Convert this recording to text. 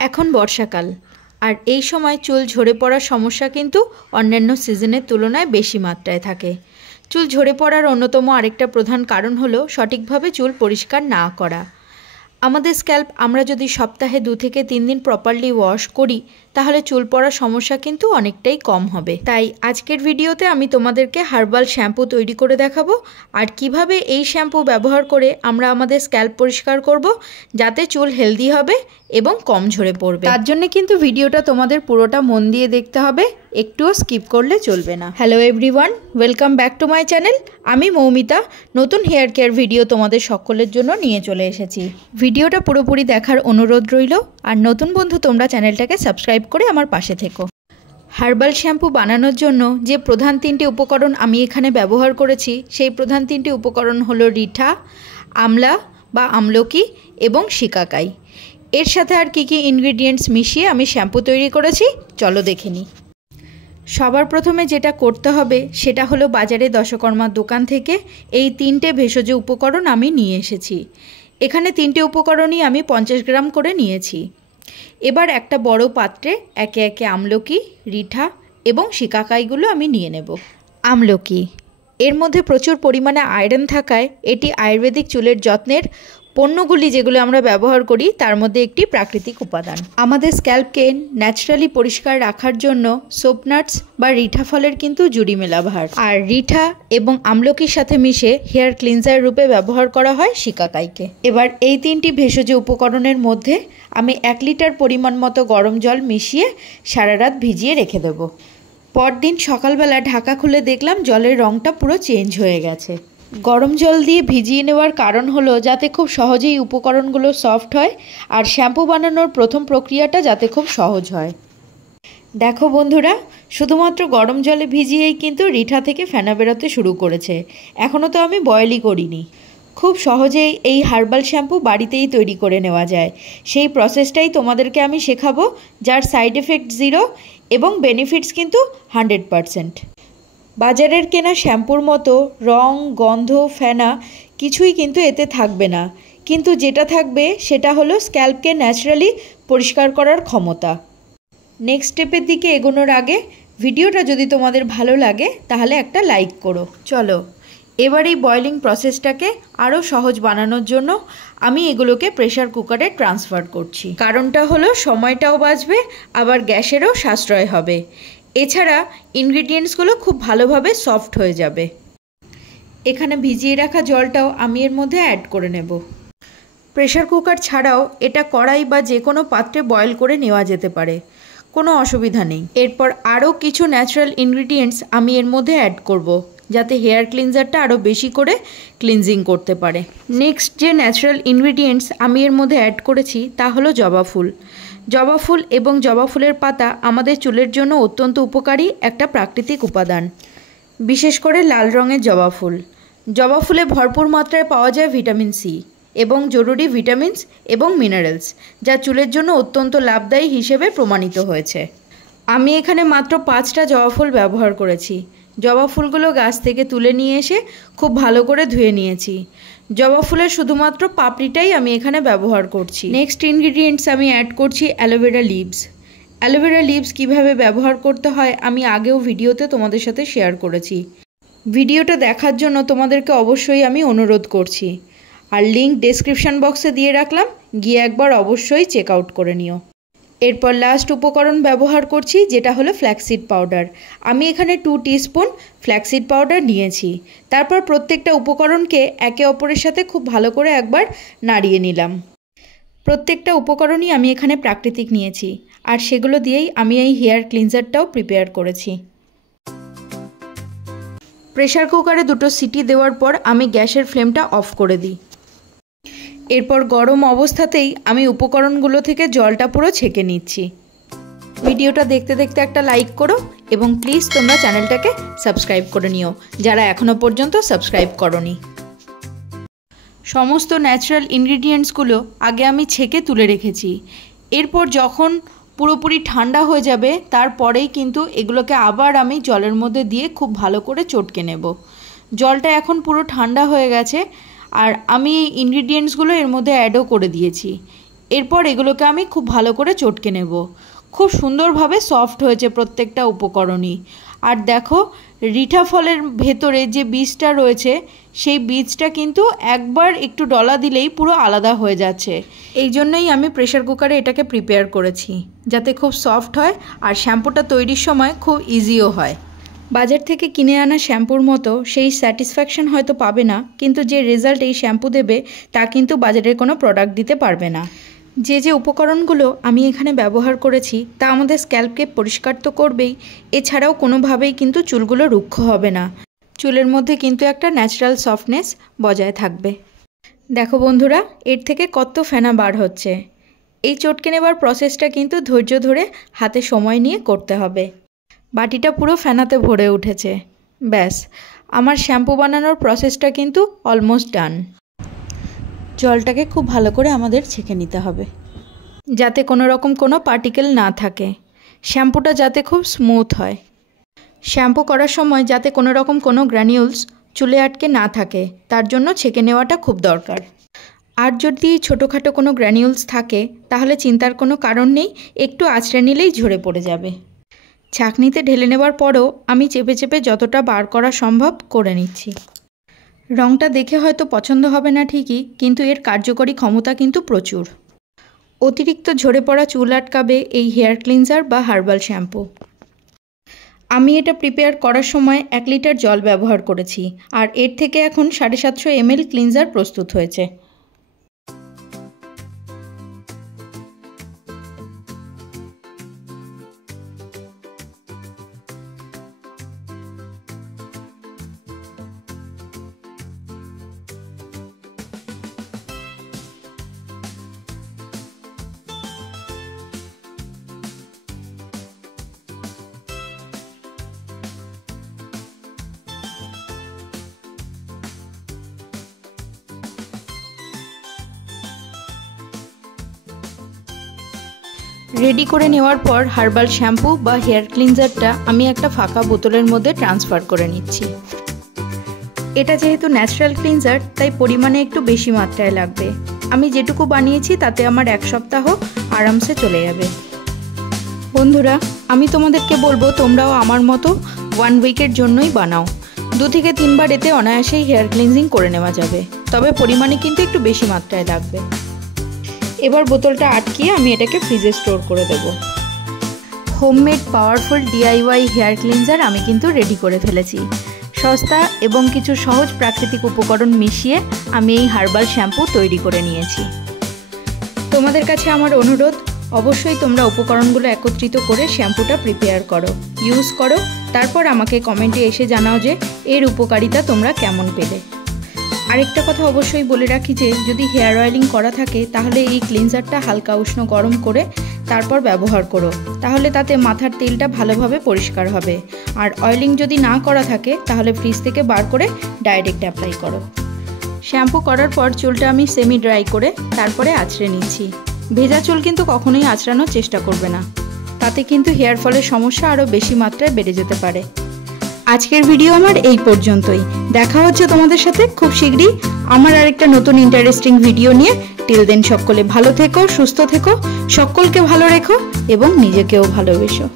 এখন বর্ষাকাল আর এই সময় চুল ঝরে পড়ার সমস্যা কিন্তু অন্যান্য সিজনের তুলনায় বেশি মাত্রায় থাকে। চুল ঝরে পড়ার অন্যতম আরেকটা প্রধান কারণ হলো সঠিকভাবে চুল পরিষ্কার না করা। আমাদের স্ক্যাল্প আমরা যদি সপ্তাহে 2 থেকে 3 দিন প্রপারলি ওয়াশ করি তাহলে চুল পড়ার সমস্যা কিন্তু অনেকটাই কম হবে। তাই আজকের ভিডিওতে আমি তোমাদেরকে হার্বাল শ্যাম্পু তৈরি করে দেখাবো আর কিভাবে এই শ্যাম্পু ব্যবহার করে আমরা আমাদের স্ক্যাল্প পরিষ্কার করব যাতে চুল হেলদি হবে এবং কম ঝরে পড়বে। তার জন্য কিন্তু ভিডিওটা তোমাদের পুরোটা মন দিয়ে দেখতে হবে, একটুও স্কিপ করলে চলবে না। Hello everyone, welcome back to my channel. আমি মৌমিতা নতুন হেয়ার কেয়ার ভিডিও তোমাদের সকলের জন্য নিয়ে চলে এসেছি। ভিডিওটা পুরোপুরি দেখার অনুরোধ রইল আর নতুন বন্ধু তোমরা চ্যানেলটাকে সাবস্ক্রাইব করে আমার পাশে থেকো। হার্বাল শ্যাম্পু বানানোর জন্য যে প্রধান 3টে উপকরণ আমি এখানে ব্যবহার করেছি সেই প্রধান 3টে উপকরণ হলো রিঠা, আমলা বা আমলকি এবং শিকাকাই। এর সাথে আর কি ইনগ্রিডিয়েন্টস মিশিয়ে আমি শ্যাম্পু তৈরি করেছি চলো দেখে নিই। সবার প্রথমে যেটা করতে হবে সেটা হলো বাজারে দশকর্মার দোকান থেকে এই 3টে ভেষজ উপকরণ আমি নিয়ে এসেছি। এখানে 3টে উপকরণই আমি 50 গ্রাম করে নিয়েছি। এবার একটা বড় পাত্রে একে একে আমলকি, রিঠা এবং শিকাকাইগুলো আমি নিয়ে নেব। আমলকি এর মধ্যে প্রচুর পরিমাণে আয়রন থাকায় এটি আয়ুর্বেদিক চুলের যত্নের পণ্যগুলি যেগুলো আমরা ব্যবহার করি তার মধ্যে একটি প্রাকৃতিক উপাদান। আমাদের স্ক্যাল্পকে ন্যাচারালি পরিষ্কার রাখার জন্য সোপনাটস বা রিঠা ফলের কিন্তু জুড়ি মেলা ভার, আর রিঠা এবং আমলকির সাথে মিশে হেয়ার ক্লিনজার রূপে ব্যবহার করা হয় শিকাকাইকে। এবার এই 3টি ভেষজ উপকরণের মধ্যে আমি 1 লিটার পরিমাণ মতো গরম জল মিশিয়ে সারা রাত ভিজিয়ে রেখে দেবো। পরদিন সকালবেলা ঢাকা খুলে দেখলাম জলের রঙটা পুরো চেঞ্জ হয়ে গেছে। গরম জল দিয়ে ভিজিয়ে নেওয়ার কারণ হলো যাতে খুব সহজেই উপকরণগুলো সফট হয় আর শ্যাম্পু বানানোর প্রথম প্রক্রিয়াটা যাতে খুব সহজ হয়। দেখো বন্ধুরা, শুধুমাত্র গরম জলে ভিজিয়েই কিন্তু রিঠা থেকে ফেনা বেরোতে শুরু করেছে। এখনও তো আমি বয়েলই করিনি। খুব সহজেই এই হার্বাল শ্যাম্পু বাড়িতেই তৈরি করে নেওয়া যায়। সেই প্রসেসটাই তোমাদেরকে আমি শেখাবো, যার সাইড এফেক্ট 0 এবং বেনিফিটস কিন্তু 100%। বাজারের কেনা শ্যাম্পুর মতো রং, গন্ধ, ফেনা কিছুই কিন্তু এতে থাকবে না, কিন্তু যেটা থাকবে সেটা হলো স্ক্যাল্পকে ন্যাচারালি পরিষ্কার করার ক্ষমতা। নেক্সট স্টেপের দিকে এগোনোর আগে ভিডিওটা যদি তোমাদের ভালো লাগে তাহলে একটা লাইক করো। চলো এবার এই বয়েলিং প্রসেসটাকে আরও সহজ বানানোর জন্য আমি এগুলোকে প্রেসার কুকারে ট্রান্সফার করছি। কারণটা হলো সময়টাও বাঁচবে আবার গ্যাসেরও সাশ্রয় হবে। এছাড়া ইনগ্রিডিয়েন্টসগুলো খুব ভালোভাবে সফট হয়ে যাবে। এখানে ভিজিয়ে রাখা জলটাও আমি এর মধ্যে অ্যাড করে নেব। প্রেসার কুকার ছাড়াও এটা কড়াই বা যে কোনো পাত্রে বয়েল করে নেওয়া যেতে পারে, কোনো অসুবিধা নেই। এরপর আরও কিছু ন্যাচারাল ইনগ্রিডিয়েন্টস আমি এর মধ্যে অ্যাড করব যাতে হেয়ার ক্লিনজারটা আরও বেশি করে ক্লিনজিং করতে পারে। নেক্সট যে ন্যাচারাল ইনগ্রিডিয়েন্টস আমি এর মধ্যে অ্যাড করেছি তা হলো জবা ফুল। জবা ফুল এবং জবা ফুলের পাতা আমাদের চুলের জন্য অত্যন্ত উপকারী একটা প্রাকৃতিক উপাদান, বিশেষ করে লাল রঙের জবা ফুল। জবা ফুলে ভরপুর মাত্রায় পাওয়া যায় ভিটামিন সি এবং জরুরি ভিটামিনস এবং মিনারেলস, যা চুলের জন্য অত্যন্ত লাভদায়ী হিসেবে প্রমাণিত হয়েছে। আমি এখানে মাত্র 5টা জবা ফুল ব্যবহার করেছি। জবা ফুলগুলো গাছ থেকে তুলে নিয়ে এসে খুব ভালো করে ধুয়ে নিয়েছি। জবা ফুলের শুধুমাত্র পাপড়িটাই আমি এখানে ব্যবহার করছি। নেক্সট ইনগ্রিডিয়েন্টস আমি অ্যাড করছি অ্যালোভেরা লিভস। অ্যালোভেরা লিভস কীভাবে ব্যবহার করতে হয় আমি আগেও ভিডিওতে তোমাদের সাথে শেয়ার করেছি। ভিডিওটা দেখার জন্য তোমাদেরকে অবশ্যই আমি অনুরোধ করছি, আর লিঙ্ক ডেসক্রিপশন বক্সে দিয়ে রাখলাম, গিয়ে একবার অবশ্যই চেক আউট করে নিও। এরপর লাস্ট উপকরণ ব্যবহার করছি যেটা হলো ফ্ল্যাক্সিড পাউডার। আমি এখানে 2 টিস্পুন ফ্ল্যাক্সিড পাউডার নিয়েছি। তারপর প্রত্যেকটা উপকরণকে একে অপরের সাথে খুব ভালো করে একবার নাড়িয়ে নিলাম। প্রত্যেকটা উপকরণই আমি এখানে প্রাকৃতিক নিয়েছি আর সেগুলো দিয়েই আমি এই হেয়ার ক্লিনজারটাও প্রিপেয়ার করেছি। প্রেসার কুকারে 2টো সিটি দেওয়ার পর আমি গ্যাসের ফ্লেমটা অফ করে দিই। এরপর গরম অবস্থাতেই আমি উপকরণগুলো থেকে জলটা পুরো ছেঁকে নিচ্ছি। ভিডিওটা দেখতে দেখতে একটা লাইক করো এবং প্লিজ তোমরা চ্যানেলটাকে সাবস্ক্রাইব করে নিও যারা এখনও পর্যন্ত সাবস্ক্রাইব করোনি। সমস্ত ন্যাচারাল ইনগ্রিডিয়েন্টসগুলো আগে আমি ছেঁকে তুলে রেখেছি। এরপর যখন পুরোপুরি ঠান্ডা হয়ে যাবে তারপরেই কিন্তু এগুলোকে আবার আমি জলের মধ্যে দিয়ে খুব ভালো করে চটকে নেব। জলটা এখন পুরো ঠান্ডা হয়ে গেছে আর আমি এই ইনগ্রিডিয়েন্টসগুলো এর মধ্যে অ্যাডও করে দিয়েছি। এরপর এগুলোকে আমি খুব ভালো করে চটকে নেব। খুব সুন্দরভাবে সফট হয়েছে প্রত্যেকটা উপকরণই। আর দেখো রিঠা ফলের ভেতরে যে বীজটা রয়েছে সেই বীজটা কিন্তু একবার একটু ডলা দিলেই পুরো আলাদা হয়ে যাচ্ছে। এই জন্যই আমি প্রেসার কুকারে এটাকে প্রিপেয়ার করেছি, যাতে খুব সফট হয় আর শ্যাম্পুটা তৈরির সময় খুব ইজিও হয়। বাজার থেকে কিনে আনা শ্যাম্পুর মতো সেই স্যাটিসফ্যাকশন হয়তো পাবে না, কিন্তু যে রেজাল্ট এই শ্যাম্পু দেবে তা কিন্তু বাজারের কোনো প্রোডাক্ট দিতে পারবে না। যে যে উপকরণগুলো আমি এখানে ব্যবহার করেছি তা আমাদের স্ক্যাল্পকে পরিষ্কার তো করবেই, এছাড়াও কোনোভাবেই কিন্তু চুলগুলো রুক্ষ হবে না, চুলের মধ্যে কিন্তু একটা ন্যাচারাল সফটনেস বজায় থাকবে। দেখো বন্ধুরা, এর থেকে কত ফেনা বার হচ্ছে। এই চটকে নেবার প্রসেসটা কিন্তু ধৈর্য ধরে হাতে সময় নিয়ে করতে হবে। বাটিটা পুরো ফেনাতে ভরে উঠেছে। ব্যাস, আমার শ্যাম্পু বানানোর প্রসেসটা কিন্তু অলমোস্ট ডান। জলটাকে খুব ভালো করে আমাদের ছেঁকে নিতে হবে, যাতে কোনো রকম কোনো পার্টিকেল না থাকে, শ্যাম্পুটা যাতে খুব স্মুথ হয়। শ্যাম্পু করার সময় যাতে কোনো রকম কোনো গ্র্যানিউলস চুলে আটকে না থাকে, তার জন্য ছেঁকে নেওয়াটা খুব দরকার। আর যদি ছোটোখাটো কোনো গ্র্যানিউলস থাকে তাহলে চিন্তার কোনো কারণ নেই, একটু আঁচড়ে নিলেই ঝরে পড়ে যাবে। ছাঁকনিতে ঢেলে নেওয়ার পরও আমি চেপে চেপে যতটা বার করা সম্ভব করে নিচ্ছি। রঙটা দেখে হয়তো পছন্দ হবে না ঠিকই, কিন্তু এর কার্যকরী ক্ষমতা কিন্তু প্রচুর। অতিরিক্ত ঝরে পড়া চুল আটকাবে এই হেয়ার ক্লিনজার বা হার্বাল শ্যাম্পু। আমি এটা প্রিপেয়ার করার সময় 1 লিটার জল ব্যবহার করেছি, আর এর থেকে এখন 750 ml ক্লিনজার প্রস্তুত হয়েছে। রেডি করে নেওয়ার পর হার্বাল শ্যাম্পু বা হেয়ার ক্লিনজারটা আমি একটা ফাঁকা বোতলের মধ্যে ট্রান্সফার করে নিচ্ছি। এটা যেহেতু ন্যাচারাল ক্লিনজার তাই পরিমাণে একটু বেশি মাত্রায় লাগবে। আমি যেটুকু বানিয়েছি তাতে আমার 1 সপ্তাহ আরামসে চলে যাবে। বন্ধুরা, আমি তোমাদেরকে বলবো তোমরাও আমার মতো 1 উইকের জন্যই বানাও। 2 থেকে 3 বার এতে অনায়াসেই হেয়ার ক্লিনজিং করে নেওয়া যাবে, তবে পরিমাণে কিন্তু একটু বেশি মাত্রায় লাগবে। এবার বোতলটা আটকিয়ে আমি এটাকে ফ্রিজে স্টোর করে দেব। Homemade powerful DIY hair cleanser আমি কিন্তু রেডি করে ফেলেছি। সস্তা এবং কিছু সহজ প্রাকৃতিক উপকরণ মিশিয়ে আমি এই হার্বাল শ্যাম্পু তৈরি করে নিয়েছি। তোমাদের কাছে আমার অনুরোধ, অবশ্যই তোমরা উপকরণগুলো একত্রিত করে শ্যাম্পুটা প্রিপেয়ার করো, ইউজ করো, তারপর আমাকে কমেন্টে এসে জানাও যে এর উপকারিতা তোমরা কেমন পেলে। আরেকটা কথা অবশ্যই বলে রাখি যে যদি হেয়ার অয়েলিং করা থাকে তাহলে এই ক্লিনজারটা হালকা উষ্ণ গরম করে তারপর ব্যবহার করো, তাহলে তাতে মাথার তেলটা ভালোভাবে পরিষ্কার হবে। আর অয়েলিং যদি না করা থাকে তাহলে ফ্রিজ থেকে বার করে ডাইরেক্ট অ্যাপ্লাই করো। শ্যাম্পু করার পর চুলটা আমি সেমি ড্রাই করে তারপরে আঁচড়ে নিচ্ছি। ভেজা চুল কিন্তু কখনোই আঁচড়ানোর চেষ্টা করবে না, তাতে কিন্তু হেয়ার ফলের সমস্যা আরও বেশি মাত্রায় বেড়ে যেতে পারে। আজকের ভিডিও আমার এই পর্যন্তই। দেখা হচ্ছে তোমাদের সাথে খুব শীঘ্রই আমার আরেকটা নতুন ইন্টারেস্টিং ভিডিও নিয়ে। টিল দেন সকলে ভালো থেকো, সুস্থ থেকো, সকলকে ভালো রেখো এবং নিজেকেও ভালোবেসো।